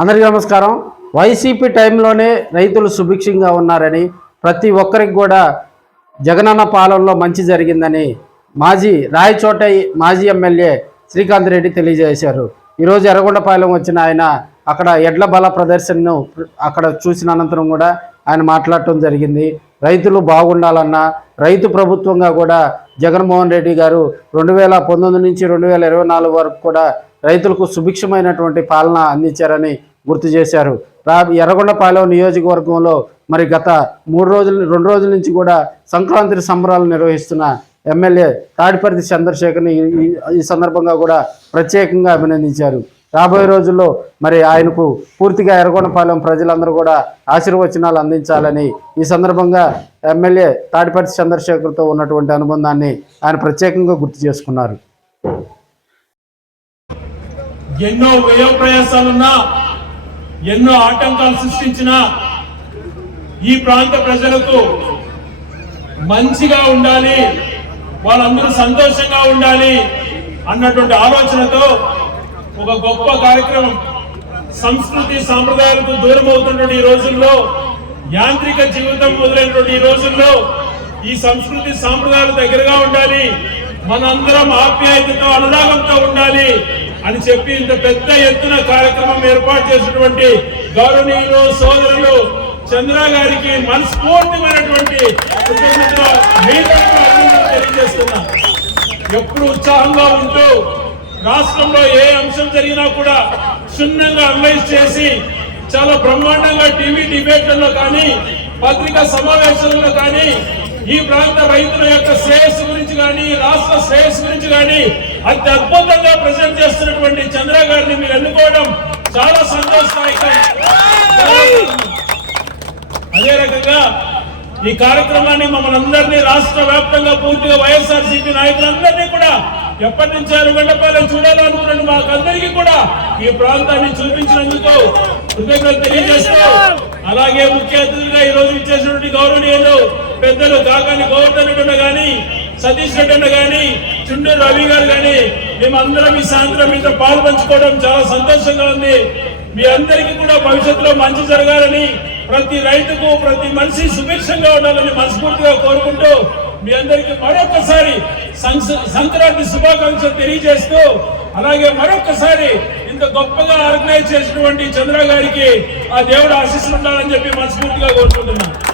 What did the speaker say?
అందరికీ నమస్కారం. వైసీపీ టైంలోనే రైతులు సుభిక్షంగా ఉన్నారని, ప్రతి ఒక్కరికి కూడా జగనన్న పాలనలో మంచి జరిగిందని రాయచోట మాజీ ఎమ్మెల్యే శ్రీకాంత్ రెడ్డి తెలియజేశారు. ఈరోజు ఎర్రగొండపాలెం వచ్చిన ఆయన అక్కడ ఎడ్ల బల ప్రదర్శనను అక్కడ చూసిన అనంతరం కూడా ఆయన మాట్లాడటం జరిగింది. రైతులు బాగుండాలన్నా రైతు ప్రభుత్వంగా కూడా జగన్మోహన్ రెడ్డి గారు 2019 నుంచి 2024 వరకు కూడా రైతులకు సుభిక్షమైనటువంటి పాలన అందించారని గుర్తు చేశారు. ఎర్రగొండపాలెం నియోజకవర్గంలో మరి గత 2 రోజుల నుంచి కూడా సంక్రాంతి సంబరాలు నిర్వహిస్తున్న ఎమ్మెల్యే తాడిపర్తి చంద్రశేఖర్ని ఈ సందర్భంగా కూడా ప్రత్యేకంగా అభినందించారు. రాబోయే రోజుల్లో మరి ఆయనకు పూర్తిగా ఎర్రగొండపాలెం ప్రజలందరూ కూడా ఆశీర్వచనాలు అందించాలని ఈ సందర్భంగా ఎమ్మెల్యే తాడిపర్తి చంద్రశేఖర్తో ఉన్నటువంటి అనుబంధాన్ని ఆయన ప్రత్యేకంగా గుర్తు చేసుకున్నారు. ఎన్నో వ్యయ ప్రయాసాలున్నా, ఎన్నో ఆటంకాలు సృష్టించిన ఈ ప్రాంత ప్రజలకు మంచిగా ఉండాలి, వాళ్ళందరూ సంతోషంగా ఉండాలి అన్నటువంటి ఆలోచనతో ఒక గొప్ప కార్యక్రమం, సంస్కృతి సాంప్రదాయాలకు దూరం అవుతున్నటువంటి ఈ రోజుల్లో, యాంత్రిక జీవితం మొదలైనటువంటి ఈ రోజుల్లో ఈ సంస్కృతి సాంప్రదాయాలు దగ్గరగా ఉండాలి, మనందరం ఆప్యాయతతో అనురాగంతో ఉండాలి అని చెప్పి ఇంత పెద్ద ఎత్తున కార్యక్రమం ఏర్పాటు చేసినటువంటి గౌరవనీయులు సోదరులు చంద్ర గారికి మనస్ఫూర్తిమైనటువంటి తెలియజేస్తున్నా. ఎప్పుడు ఉత్సాహంగా ఉంటూ రాష్ట్రంలో ఏ అంశం జరిగినా కూడా క్షుణ్ణంగా అనలైజ్ చేసి చాలా బ్రహ్మాండంగా టీవీ డిబేట్లలో కానీ పత్రికా సమావేశాలలో కానీ ఈ ప్రాంత రైతుల యొక్క శ్రేయస్సు గురించి కానీ రాష్ట్ర శ్రేయస్సు గురించి కానీ అతి అద్భుతంగా ప్రజెంట్ చేస్తున్నటువంటి చంద్ర గారిని మీరు ఎన్నుకోవడం చాలా సంతోషదాయకం. అదే రకంగా ఈ కార్యక్రమాన్ని మమ్మల్ని అందరినీ రాష్ట్ర వ్యాప్తంగా పూర్తిగా వైఎస్ఆర్సీపీ నాయకులందరినీ కూడా ఎప్పటి నుంచి ఎర్రగొండపాలెం చూడాలనుకున్నాడు మాకందరికీ కూడా ఈ ప్రాంతాన్ని చూపించినందుకు కృతజ్ఞతలు తెలియజేస్తూ, అలాగే ముఖ్య అతిథులుగా ఈ రోజు ఇచ్చేసినటువంటి గౌరవనీయులు పెద్దలు కాకాని గోవర్ధన్ రెడ్డి గాని, సతీష్ రెడ్డి గాని, చుండూరు రవి గారు గాని మేమందరం ఈ సాయంత్రం మీతో పాలు పంచుకోవడం చాలా సంతోషంగా ఉంది. మీ అందరికీ కూడా భవిష్యత్తులో మంచి జరగాలని, ప్రతి రైతుకు ప్రతి మనిషి సుభిక్షంగా ఉండాలని మనస్ఫూర్తిగా కోరుకుంటూ మీ అందరికీ మరొకసారి సంక్రాంతి శుభాకాంక్షలు తెలియజేస్తూ, అలాగే మరొకసారి ఇంత గొప్పగా ఆర్గనైజ్ చేసినటువంటి చంద్ర గారికి ఆ దేవుడు ఆశీస్సులు ఉండాలని చెప్పి మనస్ఫూర్తిగా కోరుకుంటున్నాను.